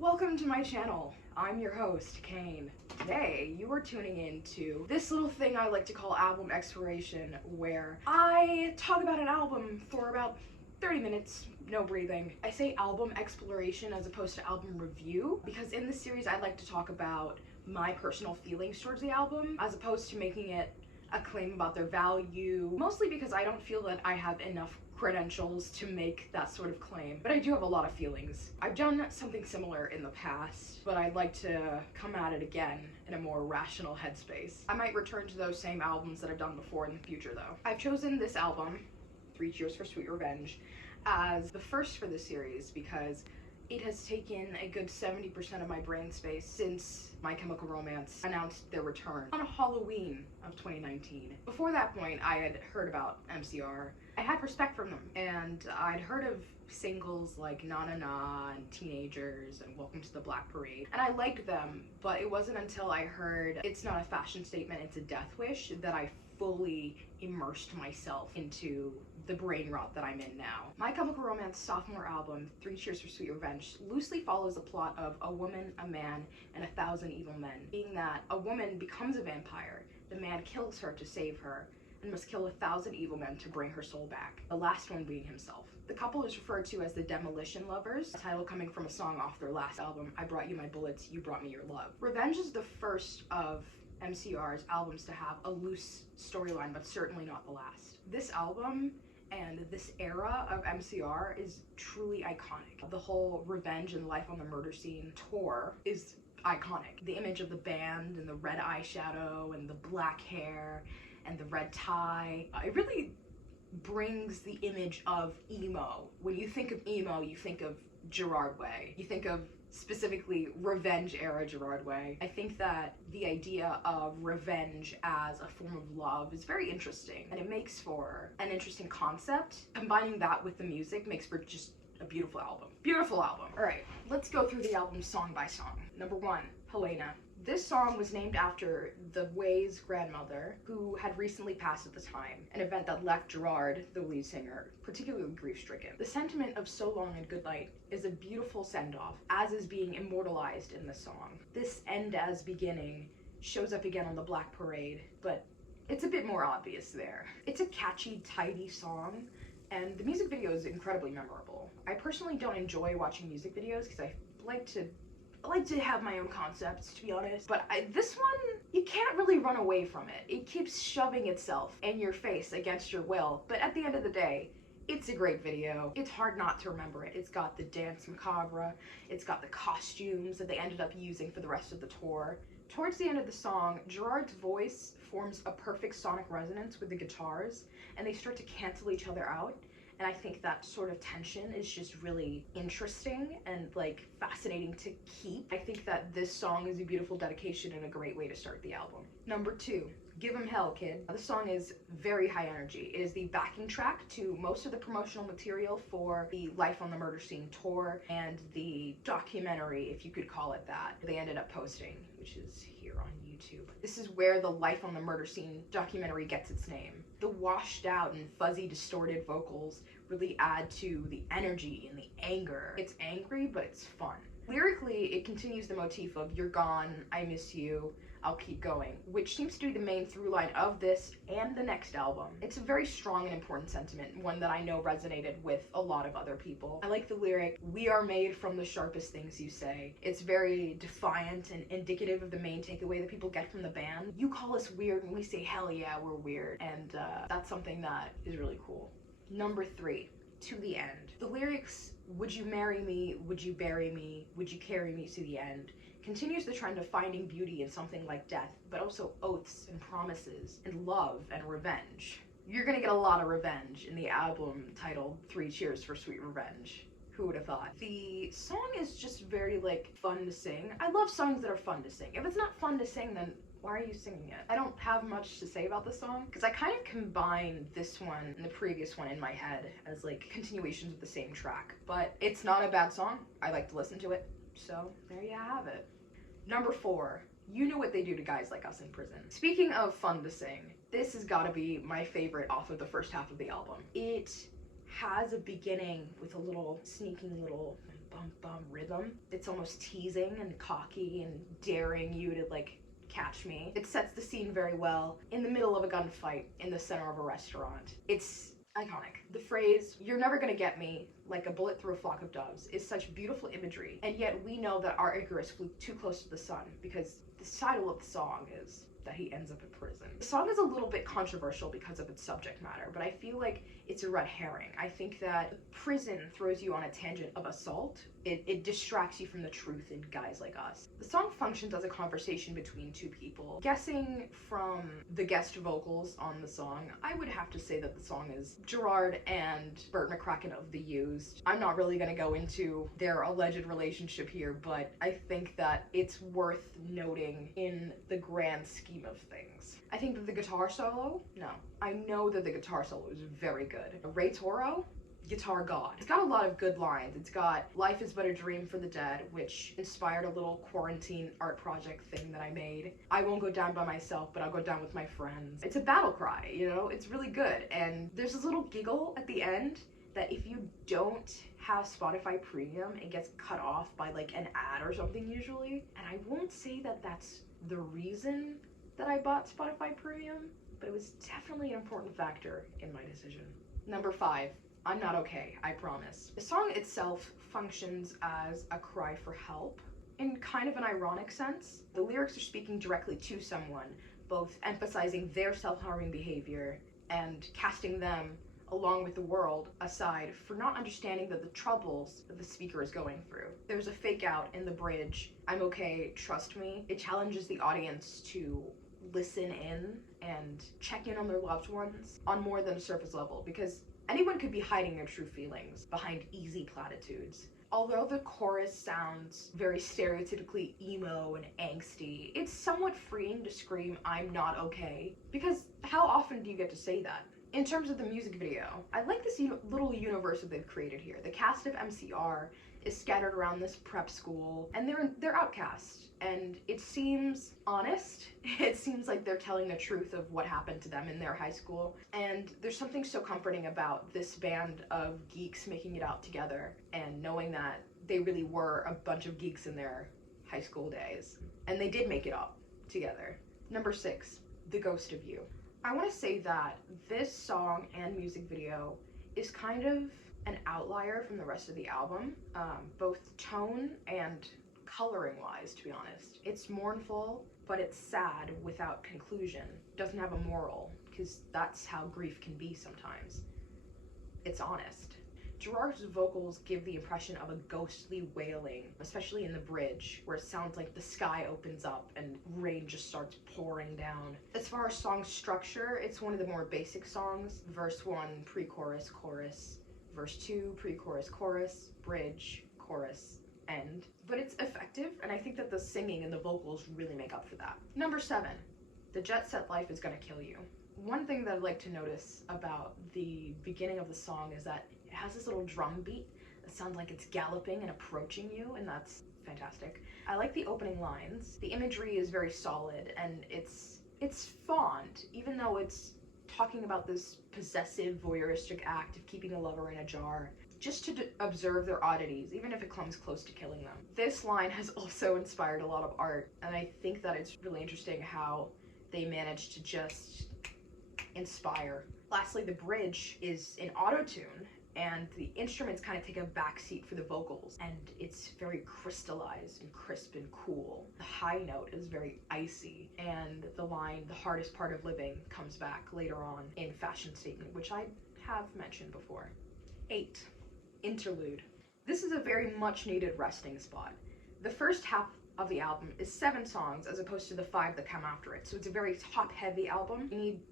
Welcome to my channel. I'm your host, Kane. Today, you are tuning into this little thing I like to call album exploration, where I talk about an album for about 30 minutes, no breathing. I say album exploration as opposed to album review because in this series I like to talk about my personal feelings towards the album as opposed to making it a claim about their value, mostly because I don't feel that I have enough credentials to make that sort of claim, but I do have a lot of feelings. I've done something similar in the past, but I'd like to come at it again in a more rational headspace. I might return to those same albums that I've done before in the future though. I've chosen this album, 3 Cheers for Sweet Revenge, as the first for this series because it has taken a good 70% of my brain space since My Chemical Romance announced their return on Halloween of 2019. Before that point, I had heard about MCR. I had respect from them, and I'd heard of singles like Na Na Na and Teenagers and Welcome to the Black Parade, and I liked them, but it wasn't until I heard It's Not a Fashion Statement, It's a Death Wish that I fully immersed myself into the brain rot that I'm in now. My Chemical Romance sophomore album, 3 Cheers for Sweet Revenge, loosely follows the plot of a woman, a man, and 1,000 evil men, being that a woman becomes a vampire, the man kills her to save her, and must kill 1,000 evil men to bring her soul back, the last one being himself. The couple is referred to as the Demolition Lovers, a title coming from a song off their last album, I Brought You My Bullets, You Brought Me Your Love. Revenge is the first of MCR's albums to have a loose storyline, but certainly not the last. This album and this era of MCR is truly iconic. The whole Revenge and Life on the Murder Scene tour is iconic. The image of the band and the red eyeshadow and the black hair and the red tie, it really brings the image of emo. When you think of emo, you think of Gerard Way. You think of specifically Revenge era Gerard Way. I think that the idea of revenge as a form of love is very interesting, and it makes for an interesting concept. Combining that with the music makes for just a beautiful album. Beautiful album. All right, let's go through the album song by song. Number 1, Helena. This song was named after the Way's grandmother, who had recently passed at the time, an event that left Gerard, the lead singer, particularly grief-stricken. The sentiment of So Long and Good Night is a beautiful send-off, as is being immortalized in the song. This end as beginning shows up again on the Black Parade, but it's a bit more obvious there. It's a catchy, tidy song, and the music video is incredibly memorable. I personally don't enjoy watching music videos because I like to have my own concepts, to be honest, but this one, you can't really run away from it. It keeps shoving itself in your face against your will, but at the end of the day, it's a great video. It's hard not to remember it. It's got the dance macabre, it's got the costumes that they ended up using for the rest of the tour. Towards the end of the song, Gerard's voice forms a perfect sonic resonance with the guitars, and they start to cancel each other out. And I think that sort of tension is just really interesting and like fascinating to keep. I think that this song is a beautiful dedication and a great way to start the album. Number 2, Give 'Em Hell, Kid. The song is very high energy. It is the backing track to most of the promotional material for the Life on the Murder Scene tour and the documentary, if you could call it that, they ended up posting, which is here on YouTube. This is where the Life on the Murder Scene documentary gets its name. The washed out and fuzzy distorted vocals really add to the energy and the anger. It's angry, but it's fun. Lyrically, it continues the motif of You're Gone, I Miss You, I'll Keep Going, which seems to be the main through line of this and the next album. It's a very strong and important sentiment, one that I know resonated with a lot of other people. I like the lyric, we are made from the sharpest things you say. It's very defiant and indicative of the main takeaway that people get from the band. You call us weird when we say hell yeah, we're weird, and that's something that is really cool. Number 3, To the End. The lyrics, would you marry me, would you bury me, would you carry me to the end, continues the trend of finding beauty in something like death, but also oaths and promises and love and revenge. You're gonna get a lot of revenge in the album titled 3 Cheers for Sweet Revenge. Who would have thought? The song is just very like fun to sing. I love songs that are fun to sing. If it's not fun to sing, then why are you singing it? I don't have much to say about this song because I kind of combine this one and the previous one in my head as like continuations of the same track, but it's not a bad song. I like to listen to it, so there you have it. Number 4, You Know What They Do to Guys Like Us in Prison. Speaking of fun to sing, this has got to be my favorite off of the first half of the album. It has a beginning with a little sneaking little bum bum rhythm. It's almost teasing and cocky and daring you to like catch me. It sets the scene very well in the middle of a gunfight in the center of a restaurant. It's iconic. The phrase, "you're never gonna get me, like a bullet through a flock of doves," is such beautiful imagery, and yet we know that our Icarus flew too close to the sun, because the title of the song is that he ends up in prison. The song is a little bit controversial because of its subject matter, but I feel like it's a red herring. I think that prison throws you on a tangent of assault. It distracts you from the truth in guys like us. The song functions as a conversation between two people. Guessing from the guest vocals on the song, I would have to say that the song is Gerard and Burt McCracken of The Used. I'm not really gonna go into their alleged relationship here, but I think that it's worth noting in the grand scheme of things. I think that the guitar solo, I know that the guitar solo is very good. Ray Toro, guitar god. It's got a lot of good lines. It's got "Life is but a dream for the dead," which inspired a little quarantine art project thing that I made. "I won't go down by myself, but I'll go down with my friends." It's a battle cry, you know? It's really good. And there's this little giggle at the end that if you don't have Spotify Premium, it gets cut off by like an ad or something usually. And I won't say that that's the reason that I bought Spotify Premium, but it was definitely an important factor in my decision. Number 5. I'm Not Okay, I Promise. The song itself functions as a cry for help in kind of an ironic sense. The lyrics are speaking directly to someone, both emphasizing their self-harming behavior and casting them, along with the world, aside for not understanding that the troubles that the speaker is going through. There's a fake out in the bridge, "I'm okay, trust me." It challenges the audience to listen in and check in on their loved ones on more than a surface level, because anyone could be hiding their true feelings behind easy platitudes. Although the chorus sounds very stereotypically emo and angsty, it's somewhat freeing to scream, "I'm not okay," because how often do you get to say that? In terms of the music video, I like this little universe that they've created here. The cast of MCR is scattered around this prep school, and they're outcast. And it seems honest. It seems like they're telling the truth of what happened to them in their high school. And there's something so comforting about this band of geeks making it out together and knowing that they really were a bunch of geeks in their high school days. And they did make it up together. Number 6, "The Ghost of You." I want to say that this song and music video is kind of an outlier from the rest of the album, both tone and coloring wise, to be honest. It's mournful, but it's sad without conclusion. Doesn't have a moral, because that's how grief can be sometimes. It's honest. Gerard's vocals give the impression of a ghostly wailing, especially in the bridge, where it sounds like the sky opens up and rain just starts pouring down. As far as song structure, it's one of the more basic songs. Verse 1, pre-chorus, chorus. Verse 2, pre-chorus, chorus, bridge, chorus, end. But it's effective, and I think that the singing and the vocals really make up for that. Number 7, "The Jet Set Life Is Gonna Kill You." One thing that I'd like to notice about the beginning of the song is that it has this little drum beat that sounds like it's galloping and approaching you, and that's fantastic. I like the opening lines. The imagery is very solid, and it's fond, even though it's talking about this possessive, voyeuristic act of keeping a lover in a jar, just to observe their oddities, even if it comes close to killing them. This line has also inspired a lot of art, and I think that it's really interesting how they managed to just inspire. Lastly, the bridge is in auto-tune, and the instruments kind of take a backseat for the vocals, and it's very crystallized and crisp and cool. The high note is very icy, and the line, "The hardest part of living," comes back later on in Fashion Statement, which I have mentioned before. 8, interlude. This is a very much needed resting spot. The first half of the album is 7 songs as opposed to the 5 that come after it, so it's a very top heavy album. You need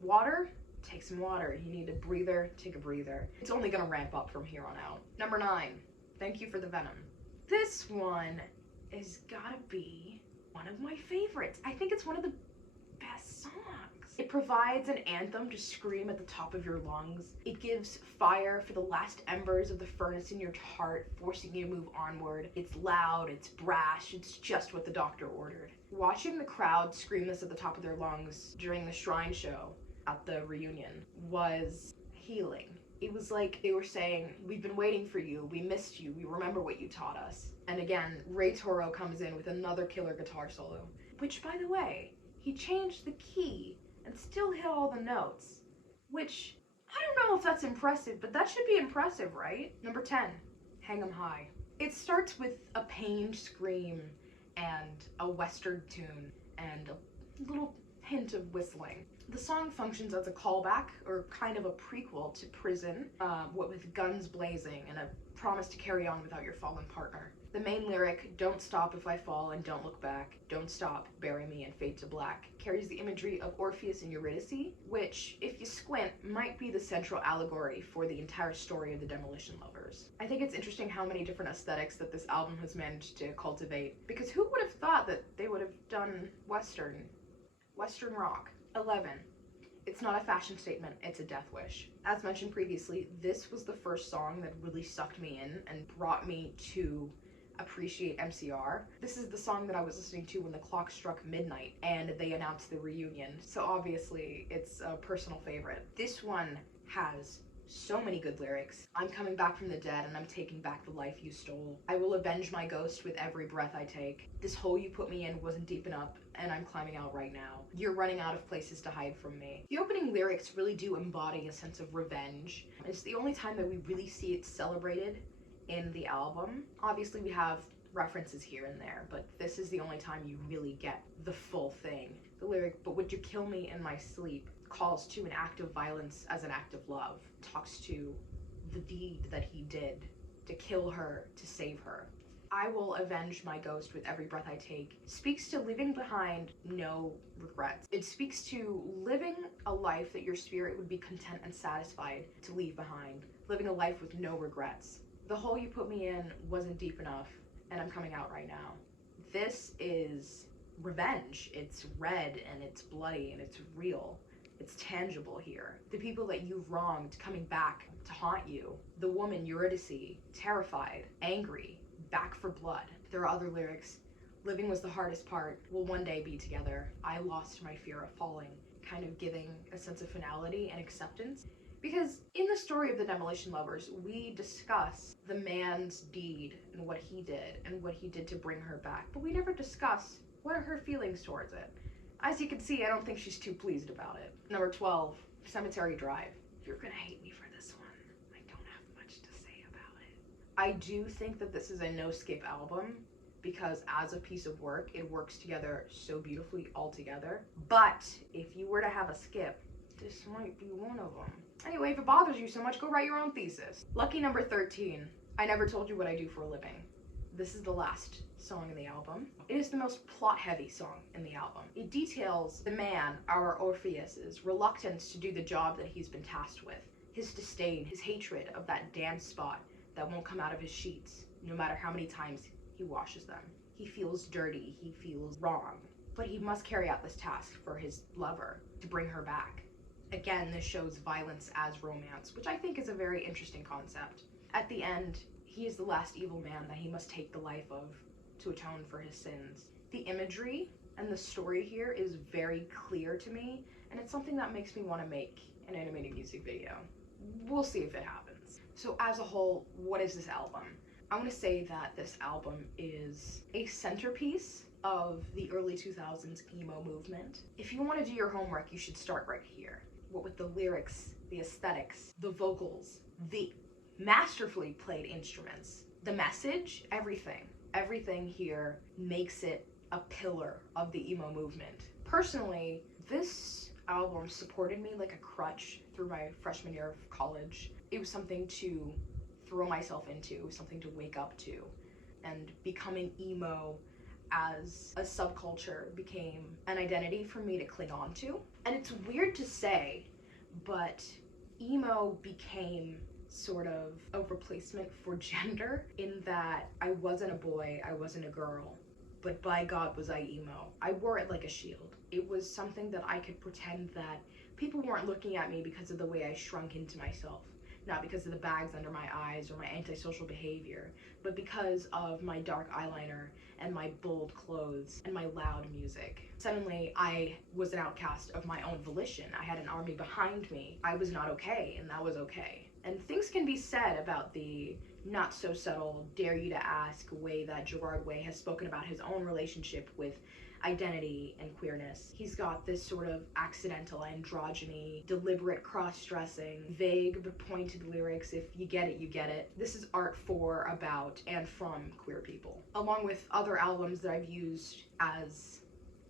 water? Take some water. You need a breather? Take a breather. It's only gonna ramp up from here on out. Number 9, Thank You for the Venom. This one is gotta be one of my favorites. I think it's one of the best songs. It provides an anthem to scream at the top of your lungs. It gives fire for the last embers of the furnace in your heart, forcing you to move onward. It's loud, it's brash, it's just what the doctor ordered. Watching the crowd scream this at the top of their lungs during the Shrine show at the reunion was healing. It was like they were saying, we've been waiting for you, we missed you, we remember what you taught us. And again, Ray Toro comes in with another killer guitar solo, which, by the way, he changed the key and still hit all the notes, which, I don't know if that's impressive, but that should be impressive, right? Number 10, Hang 'em High. It starts with a pained scream and a western tune and a little hint of whistling. The song functions as a callback, or kind of a prequel to Prison, what with guns blazing and a promise to carry on without your fallen partner. The main lyric, "Don't stop if I fall and don't look back, don't stop, bury me and fade to black," carries the imagery of Orpheus and Eurydice, which, if you squint, might be the central allegory for the entire story of the Demolition Lovers. I think it's interesting how many different aesthetics that this album has managed to cultivate, because who would have thought that they would have done Western rock? 11. It's not a fashion statement, it's a death wish. As mentioned previously, this was the first song that really sucked me in and brought me to appreciate MCR. This is the song that I was listening to when the clock struck midnight and they announced the reunion, so obviously it's a personal favorite. This one has so many good lyrics. I'm coming back from the dead and I'm taking back the life you stole. I will avenge my ghost with every breath I take. This hole you put me in wasn't deep enough and I'm climbing out right now. You're running out of places to hide from me. The opening lyrics really do embody a sense of revenge. It's the only time that we really see it celebrated in the album. Obviously we have references here and there, but this is the only time you really get the full thing. The lyric, "But would you kill me in my sleep?" calls to an act of violence as an act of love, talks to the deed that he did to kill her, to save her. "I will avenge my ghost with every breath I take" speaks to leaving behind no regrets. It speaks to living a life that your spirit would be content and satisfied to leave behind, living a life with no regrets. The hole you put me in wasn't deep enough, and I'm coming out right now. This is revenge. It's red and it's bloody and it's real. It's tangible here. The people that you've wronged coming back to haunt you. The woman, Eurydice, terrified, angry, back for blood. There are other lyrics. "Living was the hardest part. We'll one day be together. I lost my fear of falling," kind of giving a sense of finality and acceptance. Because in the story of the Demolition Lovers, we discuss the man's deed and what he did to bring her back, but we never discuss what are her feelings towards it. As you can see, I don't think she's too pleased about it. Number 12, Cemetery Drive. You're gonna hate me for this one. I don't have much to say about it. I do think that this is a no-skip album, because as a piece of work, it works together so beautifully all together. But if you were to have a skip, this might be one of them. Anyway, if it bothers you so much, go write your own thesis. Lucky number 13, I Never Told You What I Do for a Living. This is the last song in the album. It is the most plot-heavy song in the album. It details the man, our Orpheus's reluctance to do the job that he's been tasked with, his disdain, his hatred of that damn spot that won't come out of his sheets, no matter how many times he washes them. He feels dirty, he feels wrong, but he must carry out this task for his lover, to bring her back. Again, this shows violence as romance, which I think is a very interesting concept. At the end, he is the last evil man that he must take the life of to atone for his sins. The imagery and the story here is very clear to me, and it's something that makes me want to make an animated music video. We'll see if it happens. So as a whole, what is this album? I want to say that this album is a centerpiece of the early 2000s emo movement. If you want to do your homework, you should start right here. What with the lyrics, the aesthetics, the vocals, the masterfully played instruments, the message, everything. Everything here makes it a pillar of the emo movement. Personally, this album supported me like a crutch through my freshman year of college. It was something to throw myself into, something to wake up to, and becoming emo as a subculture became an identity for me to cling on to. And it's weird to say, but emo became sort of a replacement for gender, in that I wasn't a boy, I wasn't a girl, but by God was I emo. I wore it like a shield. It was something that I could pretend that people weren't looking at me because of the way I shrunk into myself. Not because of the bags under my eyes or my antisocial behavior, but because of my dark eyeliner and my bold clothes and my loud music. Suddenly, I was an outcast of my own volition. I had an army behind me. I was not okay, and that was okay. And things can be said about the not so subtle, dare you to ask way that Gerard Way has spoken about his own relationship with identity and queerness. He's got this sort of accidental androgyny, deliberate cross-dressing, vague but pointed lyrics. If you get it, you get it. This is art for, about, and from queer people. Along with other albums that I've used as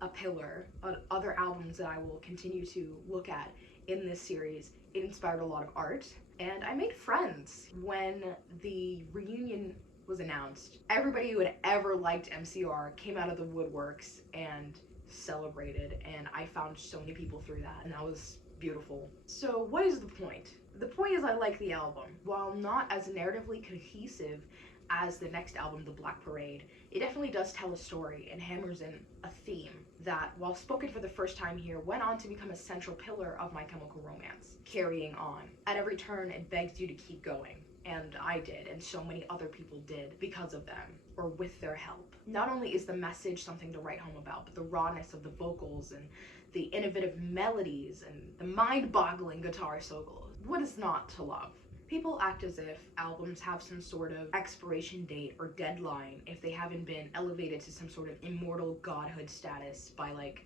a pillar, other albums that I will continue to look at in this series, it inspired a lot of art. And I made friends when the reunion was announced. Everybody who had ever liked MCR came out of the woodworks and celebrated, and I found so many people through that, and that was beautiful. So what is the point? The point is I like the album. While not as narratively cohesive as the next album, The Black Parade, it definitely does tell a story and hammers in a theme that, while spoken for the first time here, went on to become a central pillar of My Chemical Romance, carrying on. At every turn, it begs you to keep going. And I did, and so many other people did because of them, or with their help. Not only is the message something to write home about, but the rawness of the vocals and the innovative melodies and the mind-boggling guitar solos. What is not to love? People act as if albums have some sort of expiration date or deadline if they haven't been elevated to some sort of immortal godhood status by, like,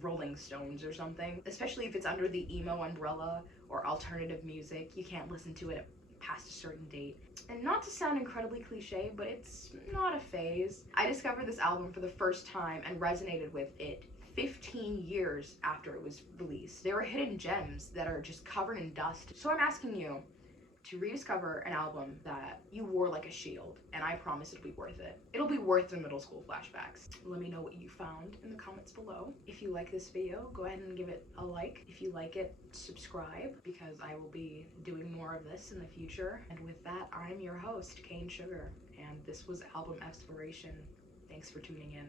Rolling Stones or something. Especially if it's under the emo umbrella or alternative music. You can't listen to it past a certain date. And not to sound incredibly cliche, but it's not a phase. I discovered this album for the first time and resonated with it 15 years after it was released. There are hidden gems that are just covered in dust. So I'm asking you to rediscover an album that you wore like a shield, and I promise it'll be worth it. It'll be worth the middle school flashbacks. Let me know what you found in the comments below. If you like this video, go ahead and give it a like. If you like it, subscribe, because I will be doing more of this in the future. And with that, I'm your host, Cane Sugar, and this was Album Exploration. Thanks for tuning in.